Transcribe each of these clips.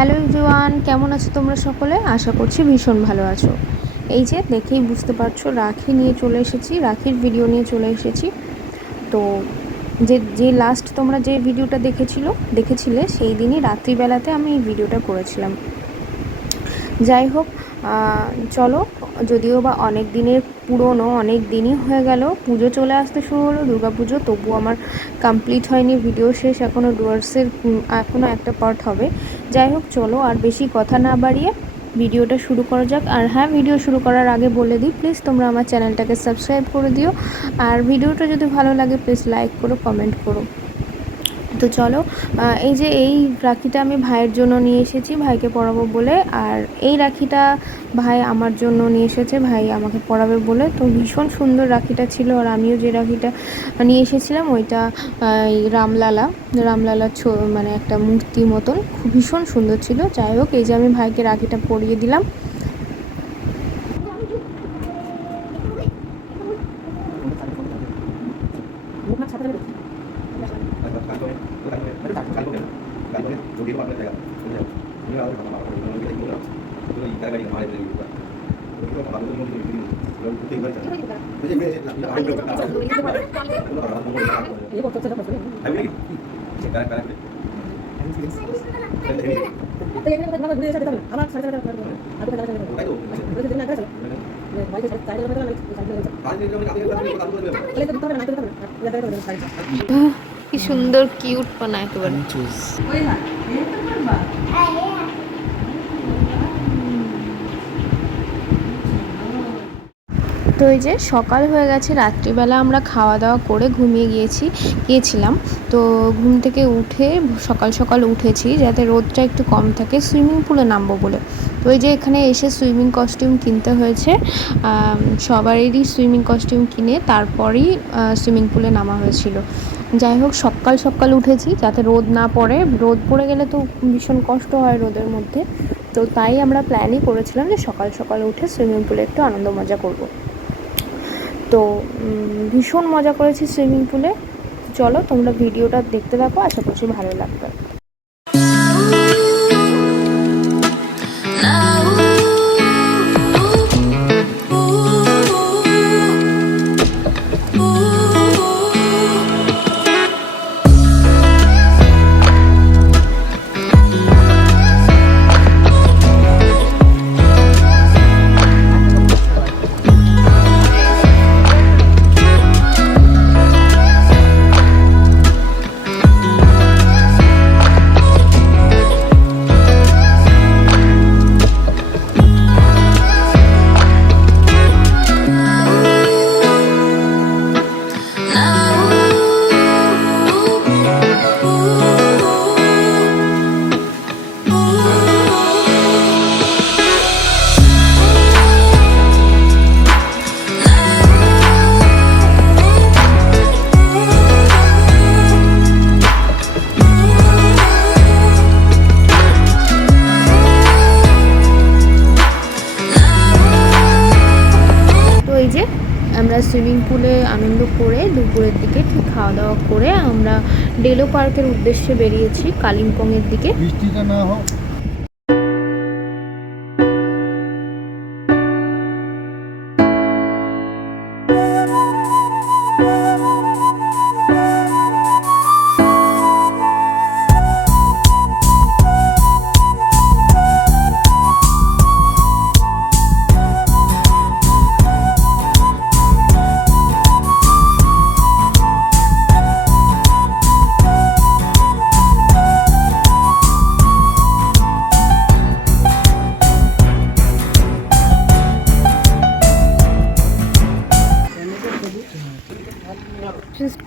Hello everyone, কেমন আছো তোমরা সকলে? আশা করছি ভীষণ ভালো আছো। এই যে দেখেই বুঝতে পারছো, রাখি নিয়ে চলে এসেছি, রাখির ভিডিও নিয়ে চলে এসেছি। তো যে লাস্ট তোমরা যে ভিডিওটা দেখেছিলে সেই দিনই রাত্রিবেলাতে আমি এই ভিডিওটা করেছিলাম। যাই হোক, চলো, যদিও বা অনেক দিনের পুরনো, অনেক দিনই হয়ে গেল, পুজো চলে আসতে শুরু হলো, দুর্গা পুজো, তবুও আমার কমপ্লিট হয়নি ভিডিও শেষ, এখনও ডুয়ার্সের এখনও একটা পার্ট হবে। যাই হোক, চলো আর বেশি কথা না বাড়িয়ে ভিডিওটা শুরু করা যাক। আর হ্যাঁ, ভিডিও শুরু করার আগে বলে দিই, প্লিজ তোমরা আমার চ্যানেলটাকে সাবস্ক্রাইব করে দিও, আর ভিডিওটা যদি ভালো লাগে প্লিজ লাইক করো, কমেন্ট করো। তো চলো, এই যে এই রাখিটা আমি ভাইয়ের জন্য নিয়ে এসেছি, ভাইকে পরাবো বলে। আর এই রাখিটা ভাই আমার জন্য নিয়ে এসেছে, ভাই আমাকে পরাবে বলে। তো ভীষণ সুন্দর রাখিটা ছিল। আর আমিও যে রাখিটা নিয়ে এসেছিলাম ওইটা রামলালা মানে একটা মূর্তি মতন, খুব ভীষণ সুন্দর ছিল। যাই হোক, এই যে আমি ভাইকে রাখিটা পরিয়ে দিলাম। কি সুন্দর কিউট পানা একেবারে। তো এই যে সকাল হয়ে গেছে, রাত্রিবেলা আমরা খাওয়া দাওয়া করে ঘুমিয়ে গিয়েছিলাম। তো ঘুম থেকে উঠে সকাল সকাল উঠেছি যাতে রোদটা একটু কম থাকে, সুইমিং পুলে নামবো বলে। তো এই যে এখানে এসে সুইমিং কস্টিউম কিনতে হয়েছে, সবারই সুইমিং কস্টিউম কিনে তারপরেই সুইমিং পুলে নামা হয়েছিল। যাই হোক, সকাল সকাল উঠেছি যাতে রোদ না পড়ে, রোদ পড়ে গেলে তো ভীষণ কষ্ট হয় রোদের মধ্যে। তো তাই আমরা প্ল্যানই করেছিলাম যে সকাল সকাল উঠে সুইমিং পুলে একটু আনন্দ মজা করব। তো ভীষণ মজা করেছি সুইমিং পুলে। চলো তোমরা ভিডিওটা দেখতে থাকো, আশা করছি ভালো লাগবে। আমরা সুইমিং পুলে আনন্দ করে দুপুরের দিকে ঠিক খাওয়া দাওয়া করে আমরা ডেলো পার্কের উদ্দেশ্যে বেরিয়েছি, কালিম্পংয়ের দিকে। বৃষ্টিটা না হোক।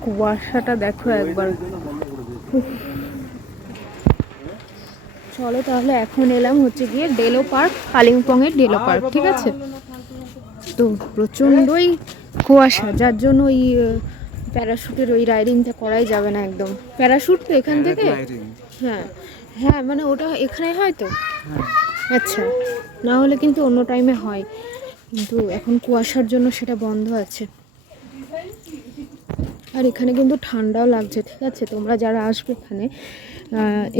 কুয়াশাটা দেখো একবার। চলো তাহলে এখন এলাম হচ্ছে গিয়ে ডেলো পার্ক, কালিম্পংয়ের ডেলো পার্ক, ঠিক আছে। তো প্রচণ্ডই কুয়াশা, যার জন্য ওই প্যারাশুটের ওই রাইডিংটা করাই যাবে না একদম। প্যারাশুট তো এখান থেকে, হ্যাঁ হ্যাঁ, মানে ওটা এখানে হয় তো। আচ্ছা, না হলে কিন্তু অন্য টাইমে হয়, কিন্তু এখন কুয়াশার জন্য সেটা বন্ধ আছে। আর এখানে কিন্তু ঠান্ডাও লাগছে, ঠিক আছে। তোমরা যারা আসবে এখানে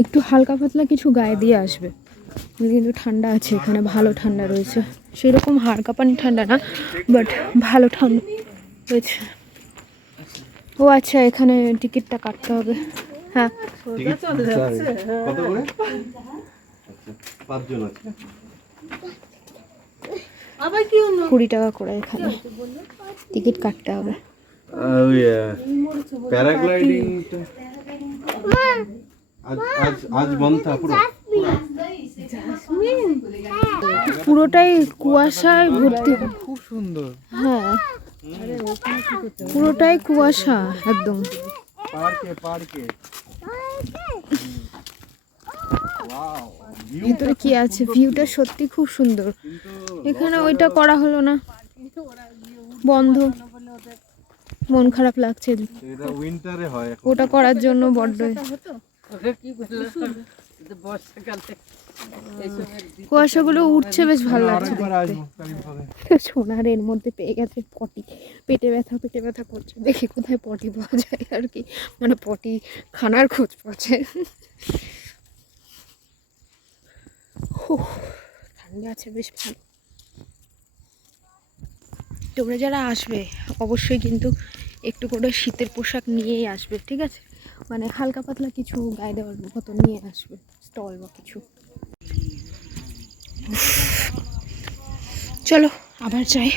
একটু হালকা পাতলা কিছু গায়ে দিয়ে আসবে। কিন্তু ঠান্ডা আছে, এখানে ভালো ঠান্ডা রয়েছে, সেরকম হাড় কাঁপানি ঠান্ডা না, বাট ভালো ঠান্ডা রয়েছে। ও আচ্ছা, এখানে টিকিটটা কাটতে হবে। হ্যাঁ, কত করে? আচ্ছা, 5 জন আছে। 20 টাকা করে এখানে টিকিট কাটতে হবে। ওই প্যারাগ্লাইডিং আজ বন্ধ था পুরো। পুরোটাই কুয়াশায় ভর্তি। খুব সুন্দর। হ্যাঁ, পুরোটাই কুয়াশা একদম। পার্কে ওয়াও, ভিতরে কি আছে, ভিউটা সত্যি খুব সুন্দর। এখানে ওইটা করা হলো না, বন্ধ, মন খারাপ লাগছে। এটা উইন্টারে হয় এখন। ওটা করার জন্য বড্ড কুয়াশাগুলো উঠছে, বেশ ভালো লাগছে দেখতে। সোনার এর মধ্যে পেয়ে গেছে পটি, পেটে ব্যথা করছে, দেখি কোথায় পটি পাওয়া যায় আর কি, মানে পটি খানার খোঁজ পাচ্ছে। ঠান্ডা আছে বেশ ভালো। তোমরা যারা আসবে অবশ্যই কিন্তু একটু করে শীতের পোশাক নিয়েই আসবে, ঠিক আছে? মানে হালকা পাতলা কিছু গায়ে দেওয়ার মতো নিয়ে আসবে, স্টল বা কিছু। চলো আবার যাই,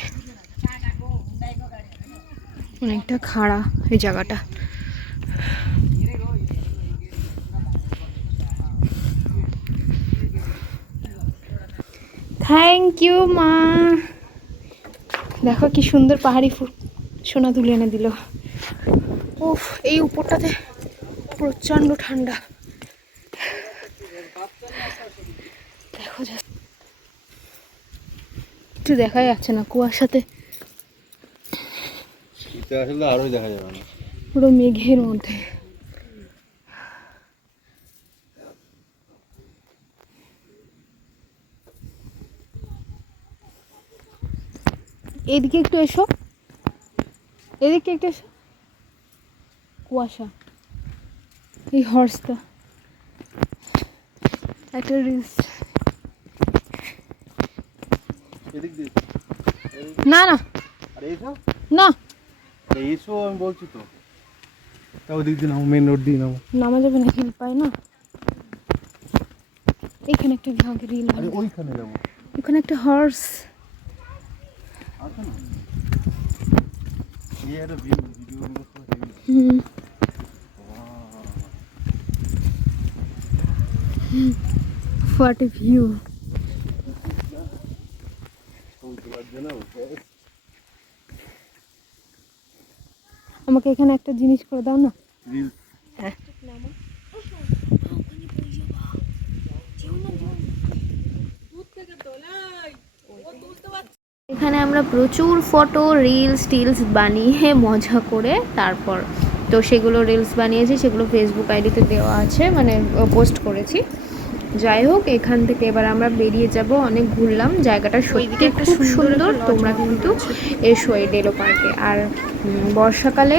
অনেকটা খাড়া এই জায়গাটা। থ্যাংক ইউ মা। দেখো কি সুন্দর পাহাড়ি ফুল সোনা তুলে এনে দিল। উফ, এই উপরটাতে প্রচন্ড ঠান্ডা। দেখো একটু দেখা যাচ্ছে না কুয়াশাতে, এটা আসলে আরো দেখা যাবে না, পুরো মেঘের মধ্যে। এদিকে একটু এসো, এদিকে একটু এসো। কুয়াশা, এই হর্সটা একটা রিলস। এদিক দিয়ে না না আরে এসো না, এসো, আমি বলছি তো। তাও দিক দিন মেন রোড দিয়ে নাও। নামা যাবে না, হিল পায় না। এখানে একটা ভাগে রিল, আরে ওইখানে যাবো, ওখানে একটা হর্স। আছে না এই একটা view, video hmm, what a view. আমাকে এখানে একটা জিনিস করে দাও না। হ্যাঁ, এখানে আমরা প্রচুর ফটো রিলস টিলস বানিয়ে মজা করে তারপর তো সেগুলো রিলস বানিয়েছি, সেগুলো ফেসবুক আইডিতে দেওয়া আছে, মানে পোস্ট করেছি। যাই হোক, এখান থেকে এবার আমরা বেরিয়ে যাব। অনেক ঘুরলাম, জায়গাটা সত্যি খুব সুন্দর। তোমরা কিন্তু এসো এই ডেলো পার্কে। আর বর্ষাকালে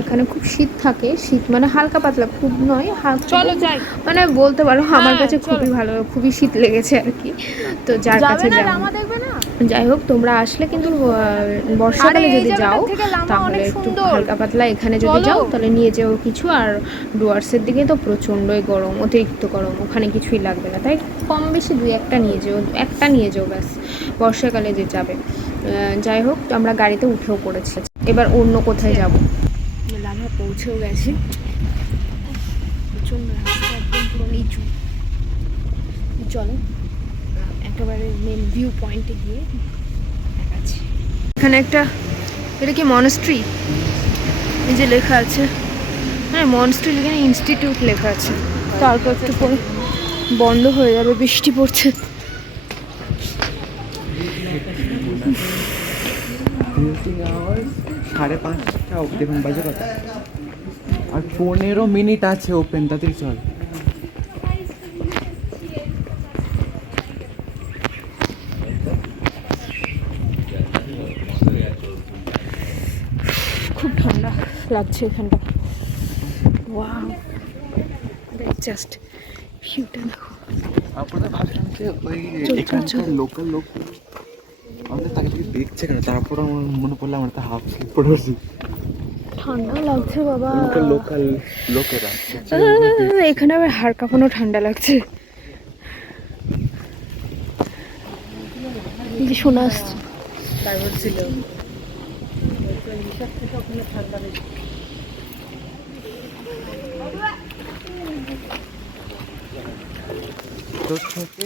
এখানে খুব শীত থাকে, শীত মানে হালকা পাতলা, খুব নয়, চলো যাই, মানে বলতে পারো আমার কাছে খুবই ভালো, খুবই শীত লেগেছে আর কি। তো যার কাছে যাই হোক, তোমরা আসলে কিন্তু বর্ষাকালে যদি যাও তাহলে একটু হালকা পাতলা এখানে যদি যাও তাহলে নিয়ে যাও কিছু। আর ডুয়ার্সের দিকে তো প্রচণ্ডই গরম, অতিরিক্ত গরম, ওখানে কিছুই লাগবে না, তাই কম বেশি 2-1টা নিয়ে যাও, একটা নিয়ে যাও ব্যাস, বর্ষাকালে যে যাবে। যাই হোক, আমরা গাড়িতে উঠেও পড়েছি, এবার অন্য কোথায় যাব। আমরা পৌঁছেও গেছি, প্রচণ্ড রাস্তা একদম পুরো নিচু। চলো একেবারে মেন ভিউ পয়েন্টে গিয়ে দেখাচ্ছি। এখানে একটা, এটা কি মনস্ট্রি, এই যে লেখা আছে, হ্যাঁ মনস্ট্রি এখানে ইনস্টিটিউট লেখা আছে। তারপর একটু পরে বন্ধ হয়ে যাবে, বৃষ্টি পড়ছে। 5:30 অব্দি, এখন বাজে কত? আর 15 মিনিট আছে ওপেন, তাড়াতাড়ি চল। খুব ঠান্ডা লাগছে এখানটা। ওয়াও, জাস্ট ভিউটা দেখো। আপনাদের ভাবলাম যে ওই এখানকার লোকাল লোক আমাদের তাকে দেখছে কেন, তারপর আমার মনে পড়লো আমরা তো হাফ স্লিপ পড়েছি। ঠান্ডা লাগছে বাবা, লোকাল লোকেরা এখানে আবার হাড় কাঁপানো ঠান্ডা লাগছে। যে শোনা আসছে তাই বলছিল হিসাব থেকে ওখানে ঠান্ডা বেশি। তোর থেকে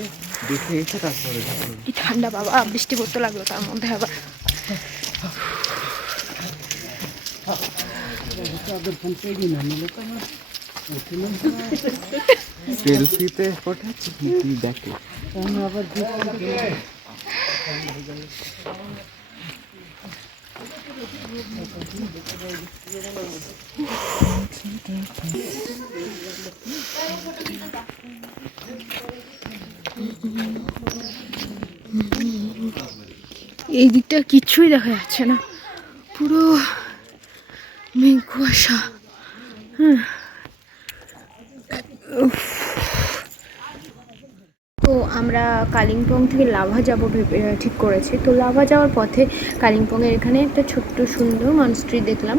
দেখে এসে তারপরে কি ঠান্ডা বাবা, বৃষ্টি পড়তে লাগলো তার মধ্যে আবার। সেলফিতে পাঠাচ্ছি কি দেখে আবার এই দিকটা কিচ্ছুই দেখা যাচ্ছে না, পুরো মেঘ কুয়াশা। তো আমরা কালিম্পং থেকে লাভা যাব ভেবে ঠিক করেছি। তো লাভা যাওয়ার পথে কালিম্পংয়ের এখানে একটা ছোট্ট সুন্দর মনস্ট্রি দেখলাম,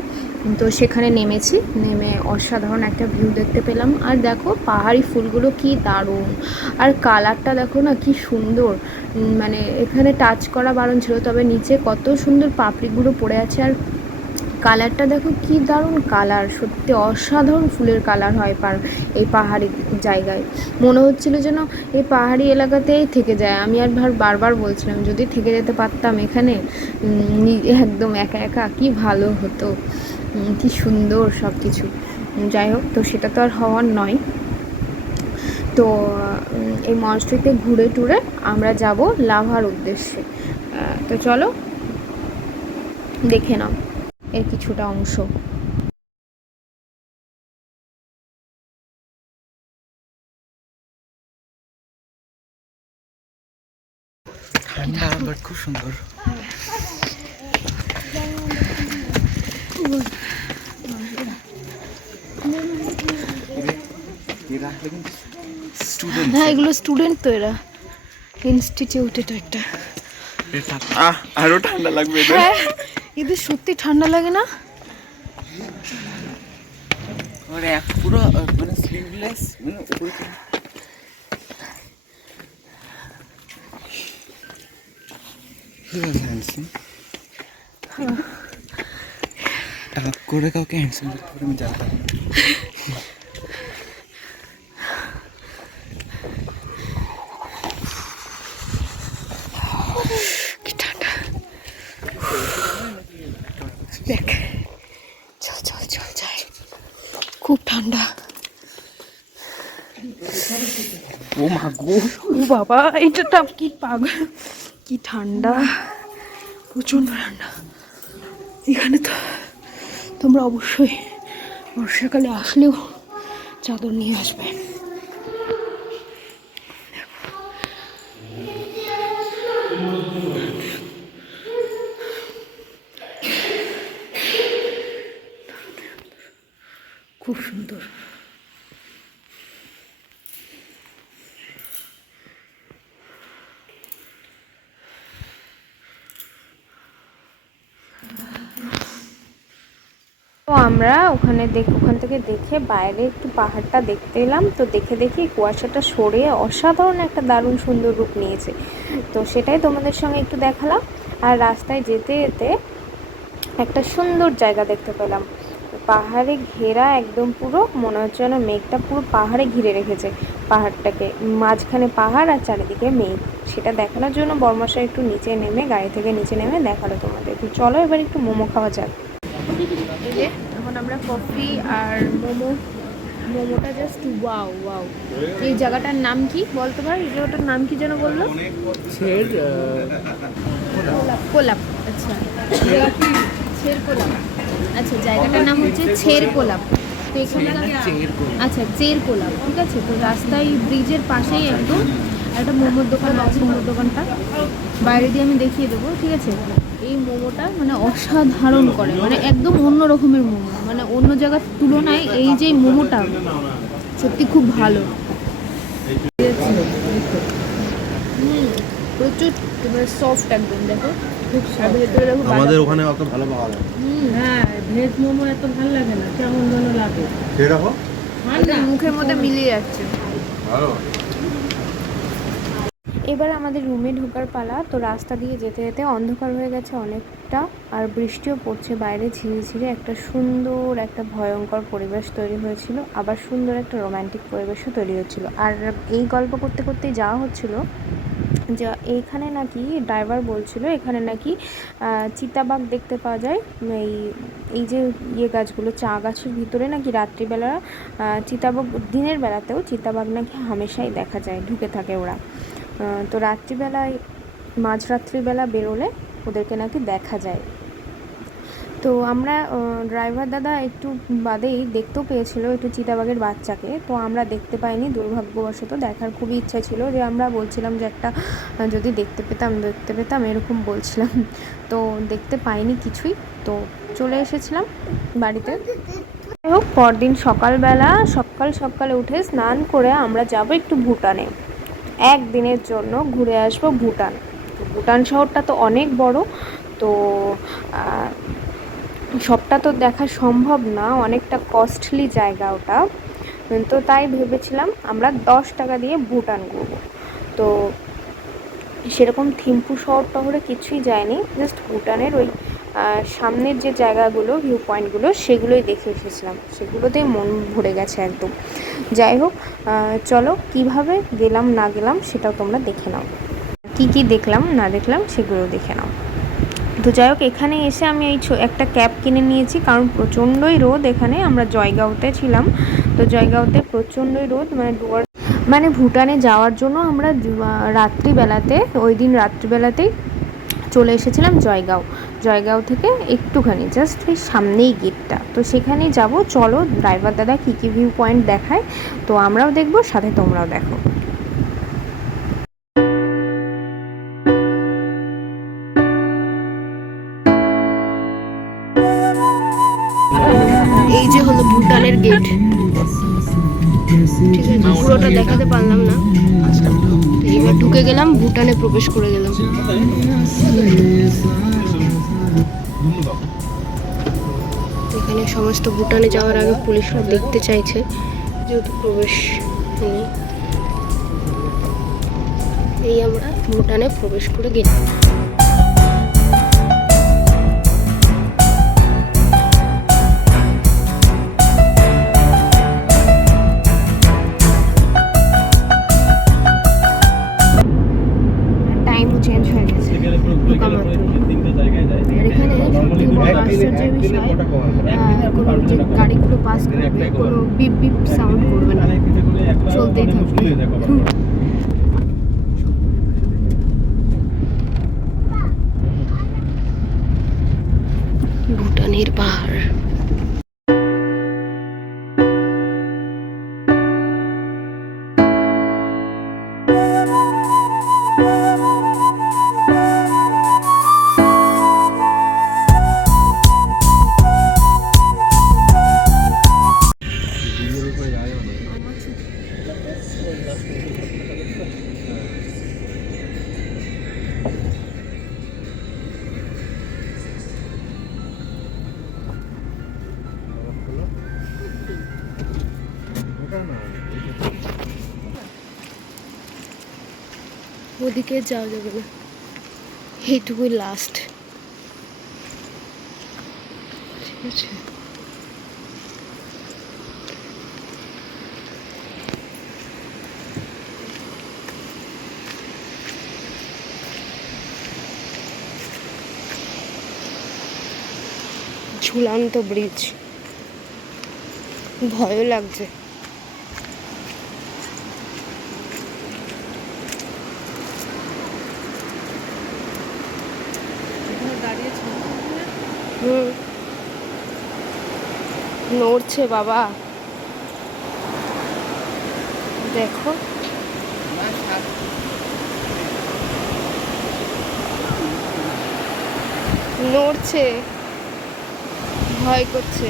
তো সেখানে নেমেছি। নেমে অসাধারণ একটা ভিউ দেখতে পেলাম। আর দেখো পাহাড়ি ফুলগুলো কি দারুণ, আর কালারটা দেখো না কি সুন্দর। মানে এখানে টাচ করা বারণ ছিল, তবে নিচে কত সুন্দর পাপড়িগুলো পড়ে আছে। আর কালারটা দেখো কি দারুণ কালার, সত্যি অসাধারণ ফুলের কালার হয় এই পাহাড়ি জায়গায়। মনে হচ্ছিল যেন এই পাহাড়ি এলাকাতেই থেকে যায়। আমি আর বারবার বলছিলাম যদি থেকে যেতে পারতাম এখানে একদম একা একা, কি ভালো হতো, কি সুন্দর সব কিছু। যাই হোক, তো সেটা তো আর হওয়ার নয়। তো এই মনস্ট্রিতে ঘুরে টুরে আমরা যাব লাভার উদ্দেশ্যে। তো চলো দেখে নাও এর কিছুটা অংশ। ঠান্ডা বাট খুব সুন্দর। হ্যাঁ, এগুলো স্টুডেন্ট তো, এরা ইনস্টিটিউট। এটা একটা আরো ঠান্ডা লাগবে। হ্যাঁ, এদের সত্যি ঠান্ডা লাগে না? পুরো মানে স্লিভলেস, টাক করে কাউকে হ্যান্ডসাম করতে পারে আমি জানতাম। কি ঠান্ডা, দেখ চল চল চল যাই, খুব ঠান্ডা। ও মা গো, ও বাবা, এটা কি পাগল, কি ঠান্ডা, প্রচণ্ড ঠান্ডা। এখানে তো তোমরা অবশ্যই বর্ষাকালে আসলেও চাদর নিয়ে আসবে। খুব সুন্দর। তো আমরা ওখান থেকে দেখে বাইরে একটু পাহাড়টা দেখতে এলাম। তো দেখে কুয়াশাটা সরে অসাধারণ একটা দারুণ সুন্দর রূপ নিয়েছে। তো সেটাই তোমাদের সঙ্গে একটু দেখালাম। আর রাস্তায় যেতে যেতে একটা সুন্দর জায়গা দেখতে পেলাম, পাহাড়ে ঘেরা একদম, পুরো মনে হচ্ছে যেন মেঘটা পুরো পাহাড়ে ঘিরে রেখেছে পাহাড়টাকে, মাঝখানে পাহাড় আর চারিদিকে মেঘ। সেটা দেখানোর জন্য বর্মশাই একটু নিচে নেমে, গাড়ি থেকে নিচে নেমে দেখালো তোমাদের। তো চলো এবার একটু মোমো খাওয়া যাক। এই যে এখন আমরা কফি আর মোমোটা জাস্ট ওয়াও ওয়াও। এই জায়গাটার নাম কি বলতে পার? এই জায়গাটার নাম কি যেন বললো? কোলাপ। আচ্ছা, ছের কোলাপ। আচ্ছা, জায়গাটার নাম হচ্ছে ছের কোলাপ। তো এখানে আচ্ছা চের কোলাপ, ঠিক আছে। তো রাস্তায় ব্রিজের পাশেই একদম একটা মোমোর দোকান আছে। মোমোর দোকানটা বাইরে দিয়ে আমি দেখিয়ে দেবো, ঠিক আছে। এই মোমোটা মানে অসাধারণ করে, মানে একদম অন্য রকমের মোমো, মানে অন্য জায়গার তুলনায় এই যে মোমোটা সত্যি খুব ভালো। প্রচুর সফট একদম, দেখো খুব সফট, ভেতরে দেখো আমাদের ওখানে অত ভালো পাওয়া যায় না। হ্যাঁ, ভেজ মোমো এত ভালো লাগে না, কেমন যেন লাগে। সেরকম মুখের মধ্যে মিলিয়ে যাচ্ছে। ভালো। এবার আমাদের রুমে ঢোকার পালা। তো রাস্তা দিয়ে যেতে যেতে অন্ধকার হয়ে গেছে অনেকটা, আর বৃষ্টিও পড়ছে বাইরে ঝিরিঝিরি। একটা সুন্দর একটা ভয়ঙ্কর পরিবেশ তৈরি হয়েছিল, আবার সুন্দর একটা রোম্যান্টিক পরিবেশও তৈরি হচ্ছিল। আর এই গল্প করতে করতেই যাওয়া হচ্ছিল যে এইখানে নাকি ড্রাইভার বলছিল এখানে নাকি চিতাবাঘ দেখতে পাওয়া যায়। এই এই যে গাছগুলো, চা গাছের ভিতরে নাকি রাত্রিবেলা চিতাবাঘ, দিনের বেলাতেও চিতাবাঘ নাকি হামেশাই দেখা যায়, ঢুকে থাকে ওরা। তো রাত্রিবেলায়, মাঝরাত্রিবেলা বেরোলে ওদেরকে নাকি দেখা যায়। তো আমরা ড্রাইভার দাদা একটু বাদেই দেখতেও পেয়েছিল একটু চিতাবাঘের বাচ্চাকে, তো আমরা দেখতে পাইনি দুর্ভাগ্যবশত। দেখার খুবই ইচ্ছা ছিল, যে আমরা বলছিলাম যে একটা যদি দেখতে পেতাম এরকম বলছিলাম। তো দেখতে পাইনি কিছুই, তো চলে এসেছিলাম বাড়িতে। যাই হোক, পরদিন সকালবেলা সকালে উঠে স্নান করে আমরা যাব একটু ভুটানে, একদিনের জন্য ঘুরে আসবো ভুটান। তো ভুটান শহরটা তো অনেক বড়, তো সবটা তো দেখা সম্ভব না, অনেকটা কস্টলি জায়গা ওটা। তো তাই ভেবেছিলাম আমরা 10 টাকা দিয়ে ভুটান ঘুরবো। তো সেরকম থিম্পু শহর টহরে কিছুই যায়নি, জাস্ট ভুটানের ওই সামনের যে জায়গাগুলো, ভিউ পয়েন্টগুলো, সেগুলোই দেখে এসেছিলাম। সেগুলোতেই মন ভরে গেছে একদম। যাই হোক, চলো কিভাবে গেলাম না গেলাম সেটাও তোমরা দেখে নাও, কি দেখলাম না দেখলাম সেগুলো দেখে নাও। তো যাই হোক, এখানে এসে আমি এই একটা ক্যাব কিনে নিয়েছি, কারণ প্রচণ্ডই রোদ এখানে। আমরা জয়গাঁওতে ছিলাম, তো জয়গাঁওতে প্রচণ্ডই রোদ, মানে ভুটানে যাওয়ার জন্য আমরা রাত্রিবেলাতে, ওই দিন রাত্রিবেলাতেই চলে এসেছিলাম জয়গাঁও থেকে একটুখানি জাস্ট ওই সামনেই গেটটা, তো সেখানেই যাব। চলো ড্রাইভার দাদা কী ভিউ পয়েন্ট দেখায়, তো আমরাও দেখবো, সাথে তোমরাও দেখো। এই যে হলো ভুটানের গেট, ঠিক আছে, পুরোটা দেখাতে পারলাম না। এবার ঢুকে গেলাম, ভুটানে প্রবেশ করে গেলাম। এখানে সমস্ত ভুটানে যাওয়ার আগে পুলিশরা দেখতে চাইছে, যেহেতু প্রবেশ নেই। এই আমরা ভুটানে প্রবেশ করে গেলাম। টাইমও চেঞ্জ হয়ে গেছে ঢোকা মাত্র। আর এখানে সবথেকে বড় আশ্চর্যের বিষয়, কোনো যে গাড়িগুলো পাস করবে কোনো বিপ বিপ সাউন্ড করবে না, চলতেই থাকবে। ভুটানের পাহাড়। ওদিকে যাওয়া যাবে না, এইটুকুই লাস্ট, ঠিক আছে। ঝুলন্ত ব্রিজ, ভয়ও লাগছে। নড়ছে বাবা, দেখো নড়ছে, ভয় করছে।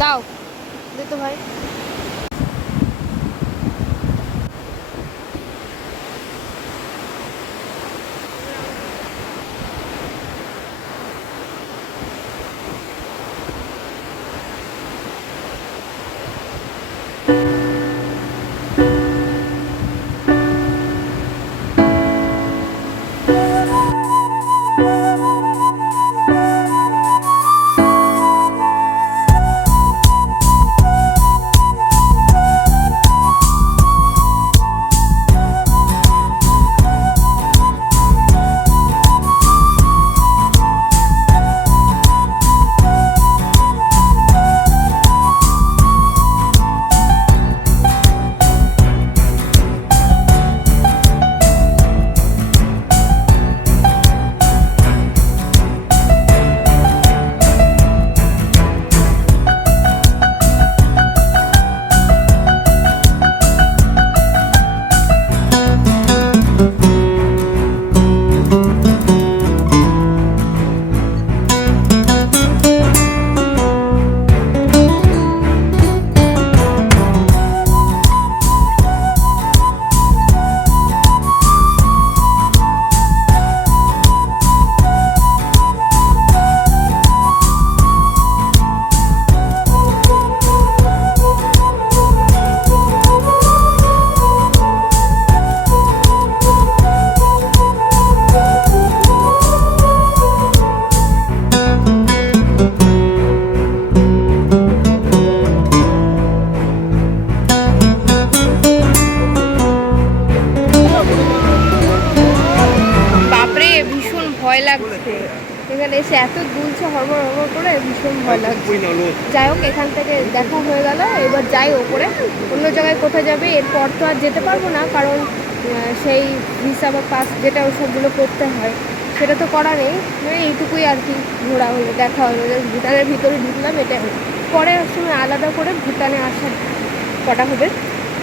দাও দে তো ভাই। ভয় লাগছে এখানে এসে, এত দুলছে হড়বড় হড়বড় করে, ভীষণ ভয় লাগছে। যাই হোক, এখান থেকে দেখা হয়ে গেল, এবার যাই ওপরে। অন্য জায়গায় কোথায় যাবে, এরপর তো আর যেতে পারবো না, কারণ সেই ভিসা বা পাস যেটা ওসবগুলো করতে হয় সেটা তো করা নেই। মানে এইটুকুই আর কি ঘোরা হলো, দেখা হলো, ভুটানের ভিতরে ঢুকলাম, এটা হলো। পরে এক সময় আলাদা করে ভুটানে আসার কটা হবে,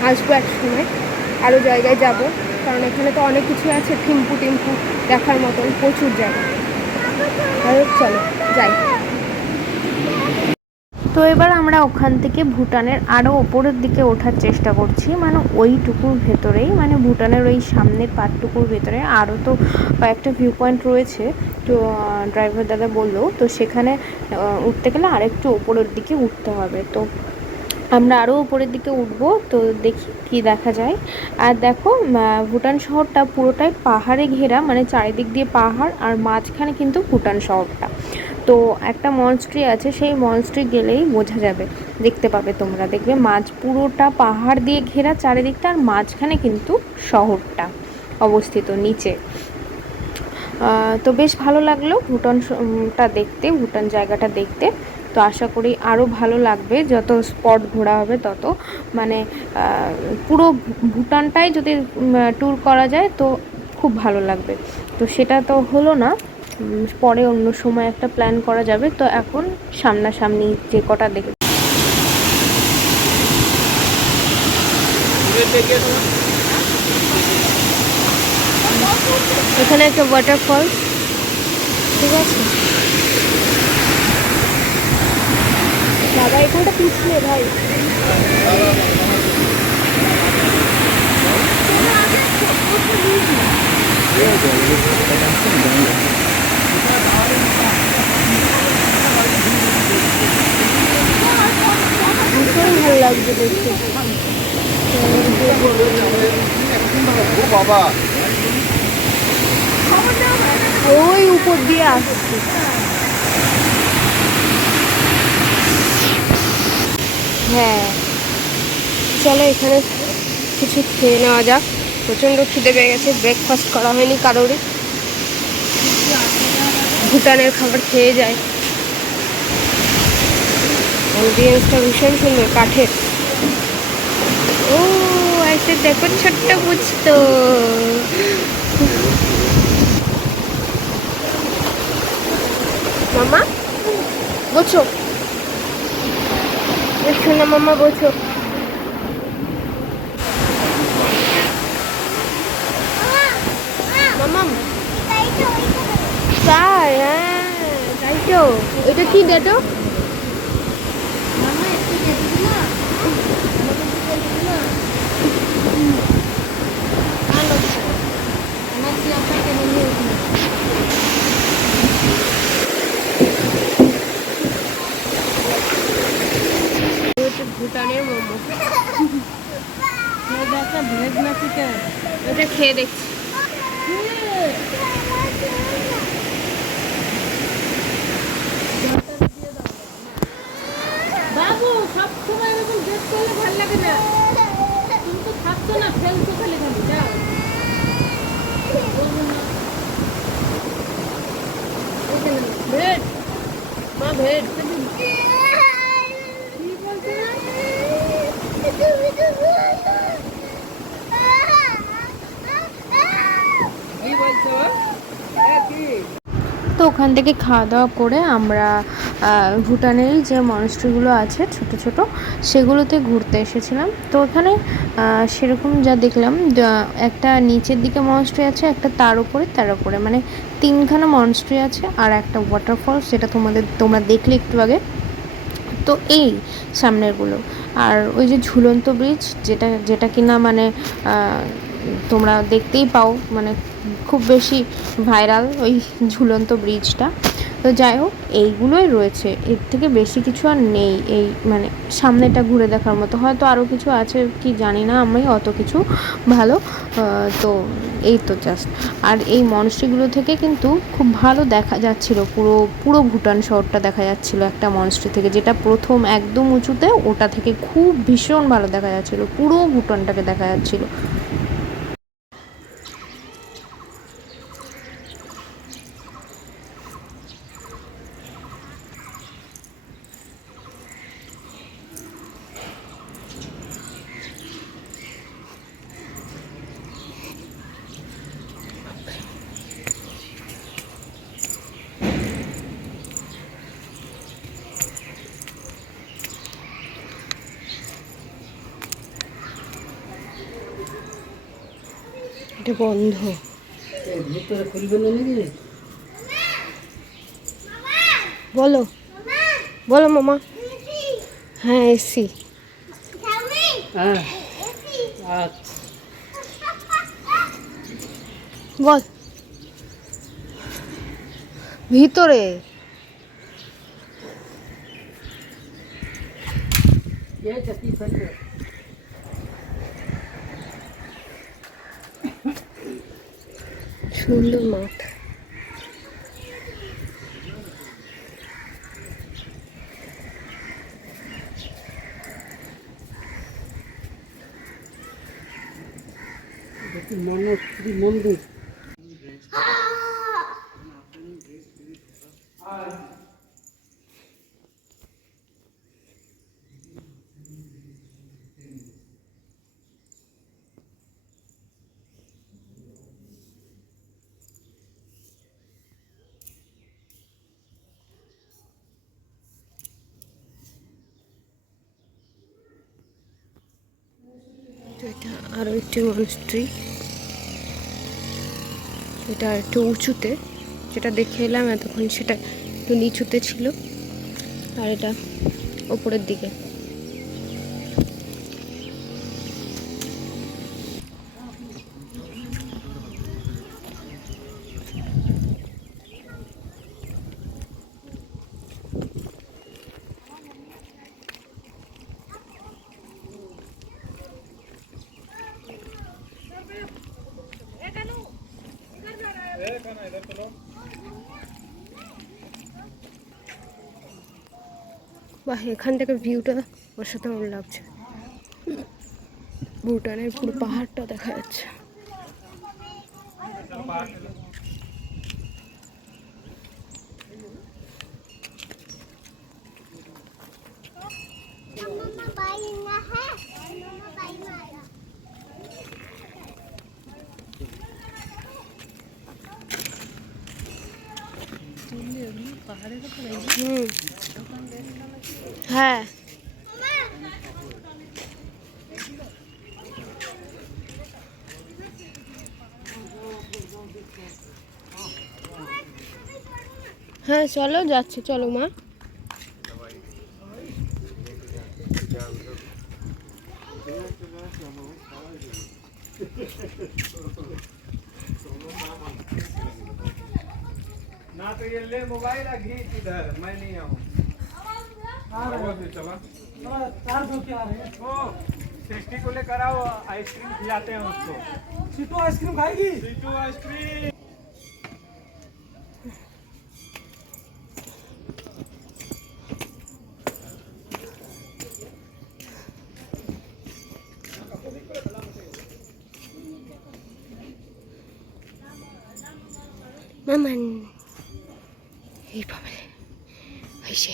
আসবো এক সময়, আরও জায়গায় যাব, কারণ এখানে তো অনেক কিছু আছে টিম্পু টিম্পু দেখার মতন, প্রচুর জায়গা। আর চলো যাই। তো এবার আমরা ওখান থেকে ভুটানের আরও ওপরের দিকে ওঠার চেষ্টা করছি, মানে ওইটুকুর ভেতরেই, মানে ভুটানের ওই সামনের পার্টটুকুর ভেতরে আরও তো কয়েকটা ভিউ পয়েন্ট রয়েছে। তো ড্রাইভার দাদা বললো, তো সেখানে উঠতে গেলে আরেকটু ওপরের দিকে উঠতে হবে। তো আমরা আরও উপরের দিকে উঠবো, তো দেখি কি দেখা যায়। আর দেখো, ভুটান শহরটা পুরোটাই পাহাড়ে ঘেরা, মানে চারিদিক দিয়ে পাহাড়, আর মাঝখানে কিন্তু ভুটান শহরটা। তো একটা মনস্ট্রি আছে, সেই মনস্ট্রি গেলেই বোঝা যাবে, দেখতে পাবে তোমরা, দেখবে মাঝ পুরোটা পাহাড় দিয়ে ঘেরা চারিদিকটা, আর মাঝখানে কিন্তু শহরটা অবস্থিত নিচে। তো বেশ ভালো লাগলো ভুটানটা দেখতে, ভুটান জায়গাটা দেখতে। তো আশা করি আরও ভালো লাগবে, যত স্পট ঘোরা হবে তত, মানে পুরো ভুটানটাই যদি ট্যুর করা যায় তো খুব ভালো লাগবে। তো সেটা তো হলো না, পরে অন্য সময় একটা প্ল্যান করা যাবে। তো এখন সামনাসামনি যে কটা দেখে, এখানে একটা ওয়াটারফল, ঠিক আছে বাবা, এখানটা পিছলে ভাই। ভীষণ ভালো লাগছে দেখতে। বাবা ওই উপর দিয়ে আসছে। হ্যাঁ চলো, এখানে কিছু খেয়ে নেওয়া যাক, প্রচণ্ড খিদে পেয়ে গেছে, ব্রেকফাস্ট করা হয়নি কারোরই। ভুটানের খাবার খেয়ে যায়। অ্যাম্বিয়েন্সটা ভীষণ সুন্দর, কাঠের। ও একটা দেখো, ছোট্ট বুঝতো। মামা বসো, শোনা মামা বসো। মামা তাই, হ্যাঁ তাই তো। এটা কি ডেটো? ভুটানের মোমো দেখা ভেজ না চিকেন? এটা খেয়ে দেখছি। বাবু সব সময় এরকম ড্রেস করলে ভালো লাগে না। তুমি তো থাকছো না, ফেলছো খালি খালি। যাও ভেজ মা, ভেজ কি বলছো? কি বলছো? কি তো ওখান থেকে খাওয়া দাওয়া করে আমরা ভুটানেরই যে মনস্ট্রিগুলো আছে ছোট ছোট, সেগুলোতে ঘুরতে এসেছিলাম। তো ওখানে সেরকম যা দেখলাম, একটা নিচের দিকে মনস্ট্রি আছে, একটা তার উপরে মানে 3খানা মনস্ট্রি আছে, আর একটা ওয়াটারফল, সেটা তোমরা দেখলে একটু আগে। তো এই সামনেরগুলো, আর ওই যে ঝুলন্ত ব্রিজ, যেটা কিনা মানে তোমরা দেখতেই পাও, মানে খুব বেশি ভাইরাল ওই ঝুলন্ত ব্রিজটা। তো যাই হোক, এইগুলোই রয়েছে, এর থেকে বেশি কিছু আর নেই। এই মানে সামনেটা ঘুরে দেখার মতো, হয়তো আরও কিছু আছে কি জানি না, আমি অত কিছু ভালো। তো এই তো জাস্ট। আর এই মনস্ট্রিগুলো থেকে কিন্তু খুব ভালো দেখা যাচ্ছিল, পুরো পুরো ভুটান শহরটা দেখা যাচ্ছিল একটা মনস্ট্রি থেকে, যেটা প্রথম একদম উঁচুতে, ওটা থেকে খুব ভীষণ ভালো দেখা যাচ্ছিল, পুরো ভুটানটাকে দেখা যাচ্ছিল। এটা বন্ধ। ভিতরে খুলবে না নাকি? বলো বলো মামা। হ্যাঁ, এসি। হ্যাঁ আচ্ছা। বল। ভিতরে কি ফেলবে? সুন্দর মাঠ। মনস্ট্রি মন্দির। তো এটা আরও একটি মনস্ট্রি, এটা একটু উঁচুতে, যেটা দেখে এলাম এতক্ষণ সেটা একটু নিচুতে ছিল, আর এটা ওপরের দিকে। বাহ, এখান থেকে ভিউটা অসাধারণ লাগছে, ভুটানের পুরো পাহাড়টা দেখা যাচ্ছে। হ্যাঁ, হ্যাঁ চলো, যাচ্ছি, চলো মা। ना तो ये ले मोबाइल आ घीच इधर, मैं नहीं आऊँ। चला ओ सृष्टि को लेकर आओ, आइसक्रीम खिलाते हैं उसको। सीटू आइसक्रीम खाएगी? सीटू आइसक्रीम। মামান এই বাবা হইছে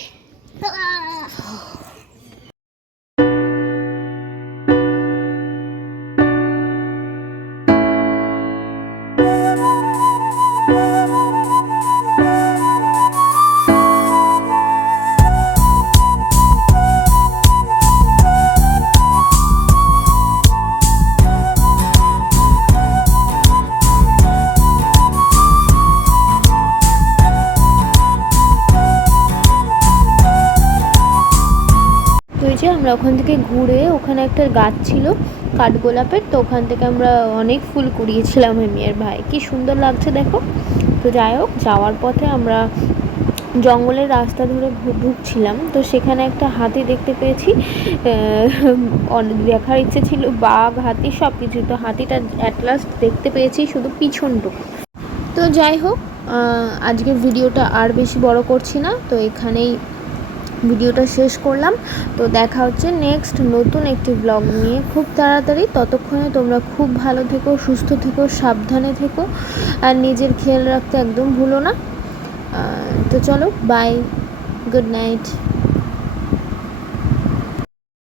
যে আমরা ওখান থেকে ঘুরে ওখানে একটা গাছ ছিল কাঠগোলাপের, তো ওখান থেকে আমরা অনেক ফুল কুড়িয়েছিলাম আমি আর ভাই, কি সুন্দর লাগছে দেখো। তো যাই হোক, যাওয়ার পথে আমরা জঙ্গলের রাস্তা ধরে ঢুকছিলাম, তো সেখানে একটা হাতি দেখতে পেয়েছি। অনেক দেখার ইচ্ছে ছিল, বাঘ হাতি সব কিছু, তো হাতিটা অ্যাট লাস্ট দেখতে পেয়েছি, শুধু পিছনটুকু। তো যাই হোক, আজকের ভিডিওটা আর বেশি বড় করছি না, তো এখানেই ভিডিওটা শেষ করলাম। তো দেখা হচ্ছে নেক্সট নতুন একটি ব্লগ নিয়ে খুব তাড়াতাড়ি। ততক্ষণে তোমরা খুব ভালো থেকো, সুস্থ থেকো, সাবধানে থেকো, আর নিজের খেয়াল রাখতে একদম ভুলো না। তো চলো, বাই, গুড নাইট।